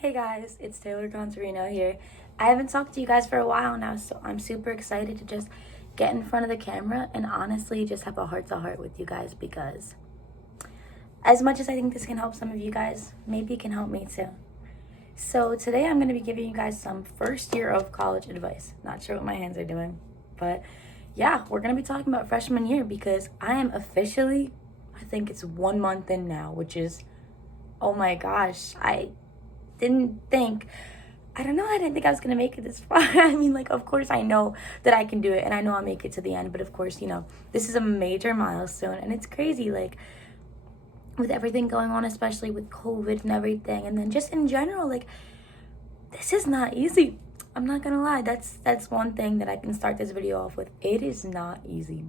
Hey guys, it's Taylor Contarino here. I haven't talked to you guys for a while now, so I'm super excited to just get in front of the camera and honestly just have a heart to heart with you guys because as much as I think this can help some of you guys, maybe it can help me too. So today I'm going to be giving you guys some first year of college advice. Not sure what my hands are doing, but yeah, we're going to be talking about freshman year because I am officially, I think it's 1 month in now, which is, oh my gosh, didn't think I don't know, I didn't think I was gonna make it this far. I mean, like, of course I know that I can do it and I know I'll make it to the end, but of course, this is a major milestone and it's crazy, like, with everything going on, especially with COVID and everything, and then just in general, like, this is not easy. I'm not gonna lie, that's one thing that I can start this video off with. It is not easy.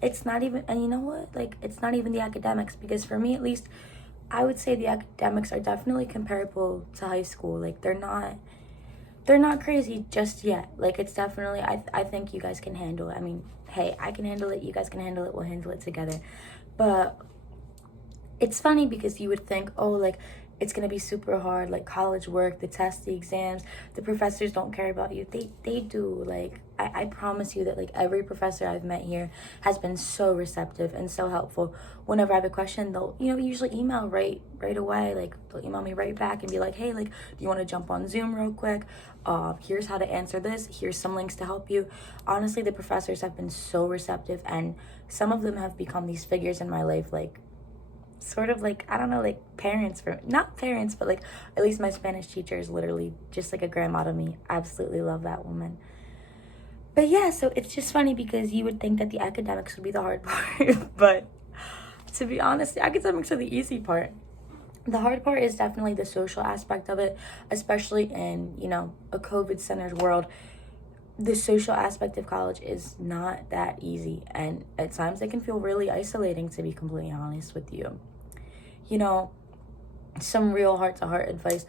It's not even, and you know what? Like, it's not even the academics, because for me at least, I would say the academics are definitely comparable to high school. Like they're not crazy just yet. Like it's definitely I think you guys can handle it. I mean, hey, I can handle it, you guys can handle it, we'll handle it together. But it's funny because you would think, oh, like it's gonna be super hard, like college work, the tests, the exams, the professors don't care about you. They do. Like I promise you that like every professor I've met here has been so receptive and so helpful. Whenever I have a question, they'll usually email right away. Like they'll email me right back and be like, hey, like, do you want to jump on Zoom real quick? Here's how to answer this. Here's some links to help you. Honestly, the professors have been so receptive, and some of them have become these figures in my life, like sort of like, I don't know, like parents for, not parents, but like at least my Spanish teacher is literally just like a grandma to me. Absolutely love that woman. But yeah, so it's just funny because you would think that the academics would be the hard part, but to be honest, the academics are the easy part. The hard part is definitely the social aspect of it, especially in, a COVID centered world. The social aspect of college is not that easy, and at times it can feel really isolating, to be completely honest with you. You know, some real heart to heart advice.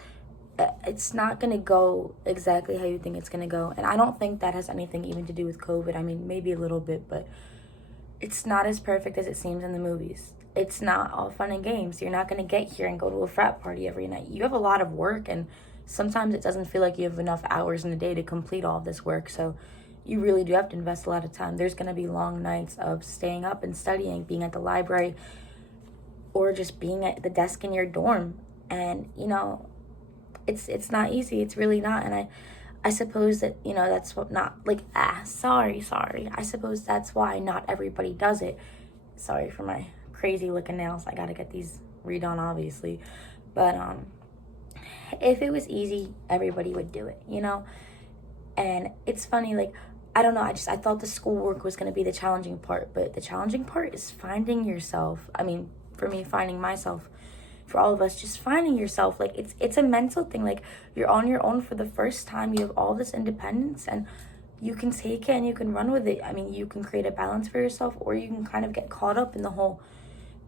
It's not going to go exactly how you think it's going to go. And I don't think that has anything even to do with COVID. I mean, maybe a little bit, but it's not as perfect as it seems in the movies. It's not all fun and games. You're not going to get here and go to a frat party every night. You have a lot of work, and sometimes it doesn't feel like you have enough hours in the day to complete all of this work. So you really do have to invest a lot of time. There's going to be long nights of staying up and studying, being at the library, or just being at the desk in your dorm. And, it's not easy. It's really not. And I suppose that, that's what not like, sorry. I suppose that's why not everybody does it. Sorry for my crazy looking nails. I gotta get these redone, obviously. But if it was easy, everybody would do it, And it's funny, like, I don't know, I thought the schoolwork was gonna be the challenging part, but the challenging part is finding yourself. I mean, for me, finding myself. For all of us, just finding yourself. Like it's a mental thing. Like you're on your own for the first time. You have all this independence, and you can take it and you can run with it. I mean, you can create a balance for yourself, or you can kind of get caught up in the whole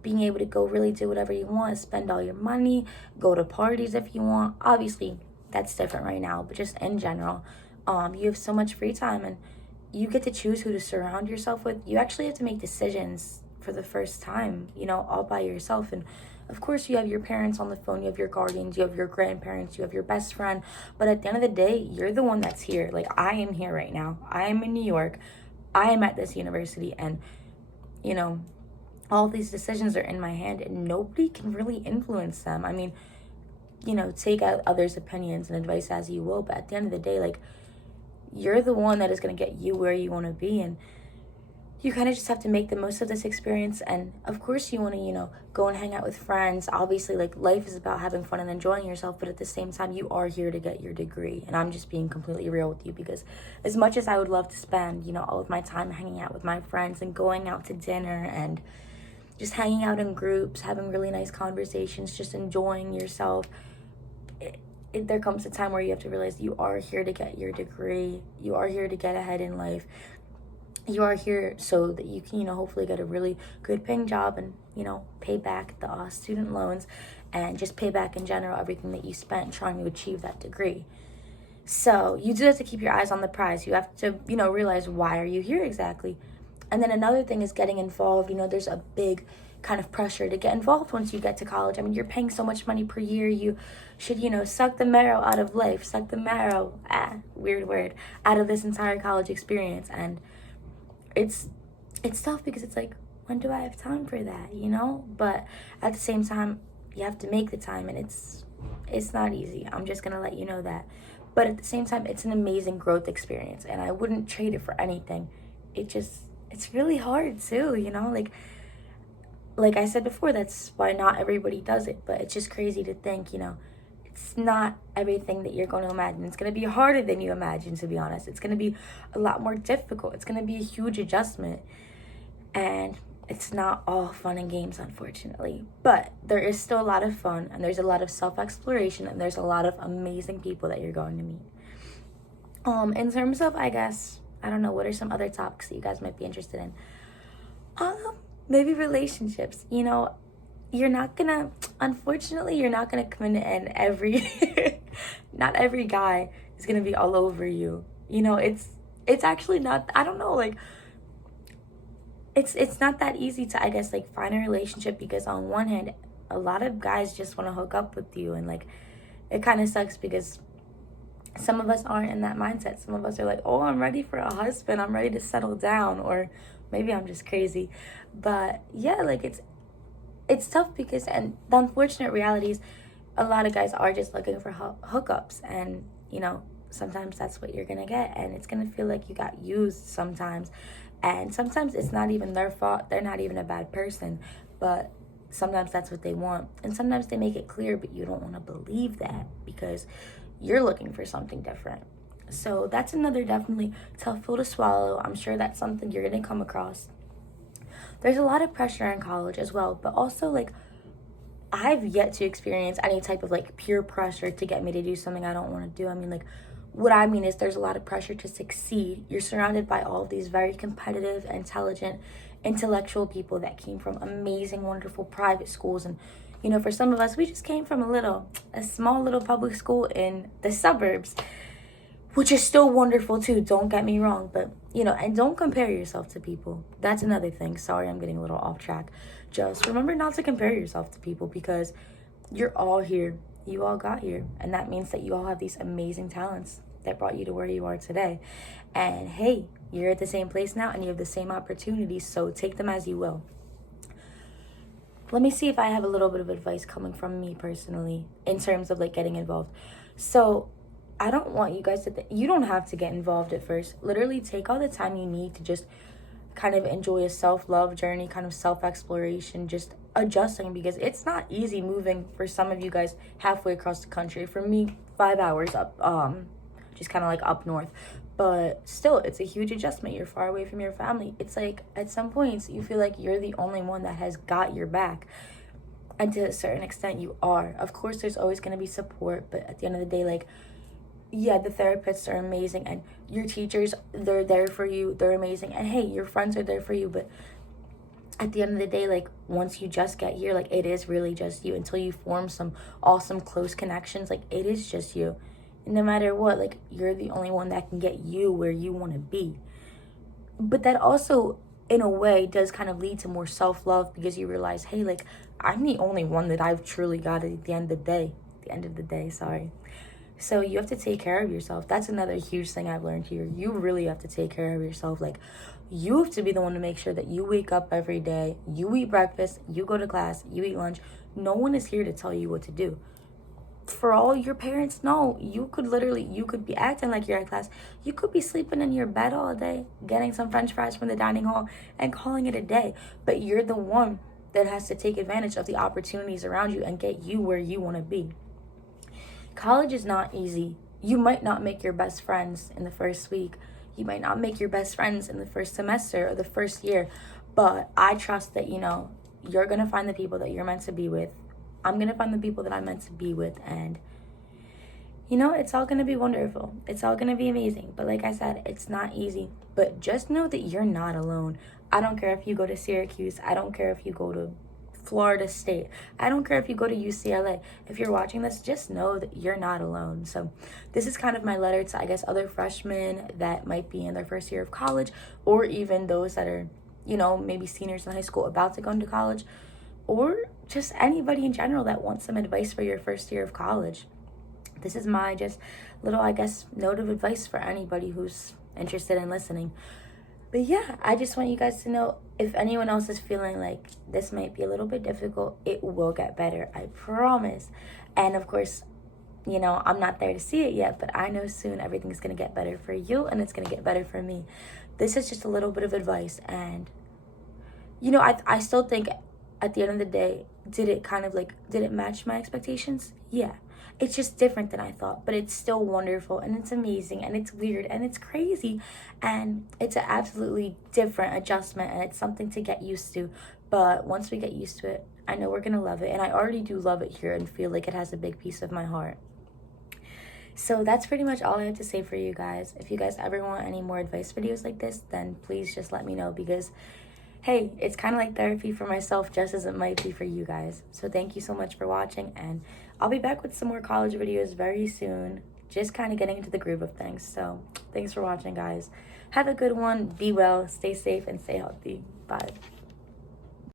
being able to go really do whatever you want, spend all your money, go to parties if you want. Obviously, that's different right now, but just in general, you have so much free time, and you get to choose who to surround yourself with. You actually have to make decisions for the first time, all by yourself. And of course, you have your parents on the phone, you have your guardians, you have your grandparents, you have your best friend. But at the end of the day, you're the one that's here. Like, I am here right now. I am in New York. I am at this university. And, all these decisions are in my hand, and nobody can really influence them. I mean, take out others' opinions and advice as you will. But at the end of the day, like, you're the one that is going to get you where you want to be. And you kind of just have to make the most of this experience. And of course you want to, go and hang out with friends. Obviously, like, life is about having fun and enjoying yourself, but at the same time, you are here to get your degree. And I'm just being completely real with you, because as much as I would love to spend, all of my time hanging out with my friends and going out to dinner and just hanging out in groups, having really nice conversations, just enjoying yourself, there comes a time where you have to realize you are here to get your degree. You are here to get ahead in life. You are here so that you can, hopefully get a really good paying job and, pay back the student loans and just pay back in general everything that you spent trying to achieve that degree. So you do have to keep your eyes on the prize. You have to, realize, why are you here exactly? And then another thing is getting involved. There's a big kind of pressure to get involved once you get to college. I mean, you're paying so much money per year. You should, suck the marrow out of life, suck the marrow, weird word, out of this entire college experience. And it's tough because it's like, when do I have time for that, But at the same time, you have to make the time, and it's not easy. I'm just going to let you know that. But at the same time, it's an amazing growth experience, and I wouldn't trade it for anything. It's really hard too, like I said before, that's why not everybody does it. But it's just crazy to think, it's not everything that you're going to imagine. It's going to be harder than you imagine, to be honest. It's going to be a lot more difficult. It's going to be a huge adjustment. And it's not all fun and games, unfortunately. But there is still a lot of fun, and there's a lot of self-exploration, and there's a lot of amazing people that you're going to meet. In terms of, I guess, I don't know, what are some other topics that you guys might be interested in? Maybe relationships. Unfortunately, you're not gonna come in and not every guy is gonna be all over you. It's actually not, I don't know, like, it's not that easy to, I guess, like, find a relationship, because on one hand, a lot of guys just want to hook up with you, and like, it kind of sucks because some of us aren't in that mindset. Some of us are like, oh, I'm ready for a husband, I'm ready to settle down, or maybe I'm just crazy. But yeah, like, it's tough because, and the unfortunate reality is, a lot of guys are just looking for hookups, and sometimes that's what you're gonna get, and it's gonna feel like you got used sometimes. And sometimes it's not even their fault. They're not even a bad person, but sometimes that's what they want. And sometimes they make it clear, but you don't want to believe that because you're looking for something different. So that's another definitely tough pill to swallow. I'm sure that's something you're going to come across. There's a lot of pressure in college as well, but also, like, I've yet to experience any type of, like, peer pressure to get me to do something I don't want to do. I mean, like, what I mean is there's a lot of pressure to succeed. You're surrounded by all of these very competitive, intelligent, intellectual people that came from amazing, wonderful private schools. And, for some of us, we just came from a small little public school in the suburbs, which is still wonderful too, don't get me wrong. But, and don't compare yourself to people. That's another thing. Sorry, I'm getting a little off track. Just remember not to compare yourself to people, because you're all here. You all got here, and that means that you all have these amazing talents that brought you to where you are today. And hey, you're at the same place now, and you have the same opportunities, so take them as you will. Let me see if I have a little bit of advice coming from me personally in terms of, like, getting involved. So I don't want you guys to you don't have to get involved at first. Literally take all the time you need to just kind of enjoy a self-love journey, kind of self-exploration, just adjusting, because it's not easy moving for some of you guys halfway across the country. For me, 5 hours up, just kind of like up north. But still, it's a huge adjustment. You're far away from your family. It's like, at some points, you feel like you're the only one that has got your back. And to a certain extent, you are. Of course, there's always going to be support, but at the end of the day, like, yeah, the therapists are amazing, and your teachers, they're there for you, they're amazing, and hey, your friends are there for you. But at the end of the day, like, once you just get here, like, it is really just you until you form some awesome close connections. Like, it is just you, and no matter what, like, you're the only one that can get you where you want to be. But that also, in a way, does kind of lead to more self-love, because you realize, hey, like, I'm the only one that I've truly got at the end of the day, sorry. So you have to take care of yourself. That's another huge thing I've learned here. You really have to take care of yourself. Like, you have to be the one to make sure that you wake up every day, you eat breakfast, you go to class, you eat lunch. No one is here to tell you what to do. For all your parents know, you could be acting like you're at class. You could be sleeping in your bed all day, getting some french fries from the dining hall and calling it a day. But you're the one that has to take advantage of the opportunities around you and get you where you want to be. College is not easy. You might not make your best friends in the first week. You might not make your best friends in the first semester or the first year. But I trust that, you're going to find the people that you're meant to be with. I'm going to find the people that I'm meant to be with. And, it's all going to be wonderful. It's all going to be amazing. But like I said, it's not easy. But just know that you're not alone. I don't care if you go to Syracuse. I don't care if you go to Florida State. I don't care if you go to UCLA. If you're watching this, just know that you're not alone. So this is kind of my letter to, I guess, other freshmen that might be in their first year of college, or even those that are, maybe seniors in high school about to go into college. or just anybody in general that wants some advice for your first year of college. This is my just little, I guess, note of advice for anybody who's interested in listening. But yeah, I just want you guys to know, if anyone else is feeling like this might be a little bit difficult, it will get better. I promise. And of course, you know, I'm not there to see it yet, but I know soon everything's going to get better for you and it's going to get better for me. This is just a little bit of advice. And, you know, I still think at the end of the day, did it match my expectations? Yeah. It's just different than I thought, but it's still wonderful and it's amazing and it's weird and it's crazy and it's an absolutely different adjustment and it's something to get used to. But once we get used to it, I know we're gonna love it, and I already do love it here and feel like it has a big piece of my heart. So that's pretty much all I have to say for you guys. If you guys ever want any more advice videos like this, then please just let me know, because hey, it's kind of like therapy for myself just as it might be for you guys. So thank you so much for watching, and I'll be back with some more college videos very soon. Just kind of getting into the groove of things. So thanks for watching, guys. Have a good one. Be well, stay safe, and stay healthy. Bye.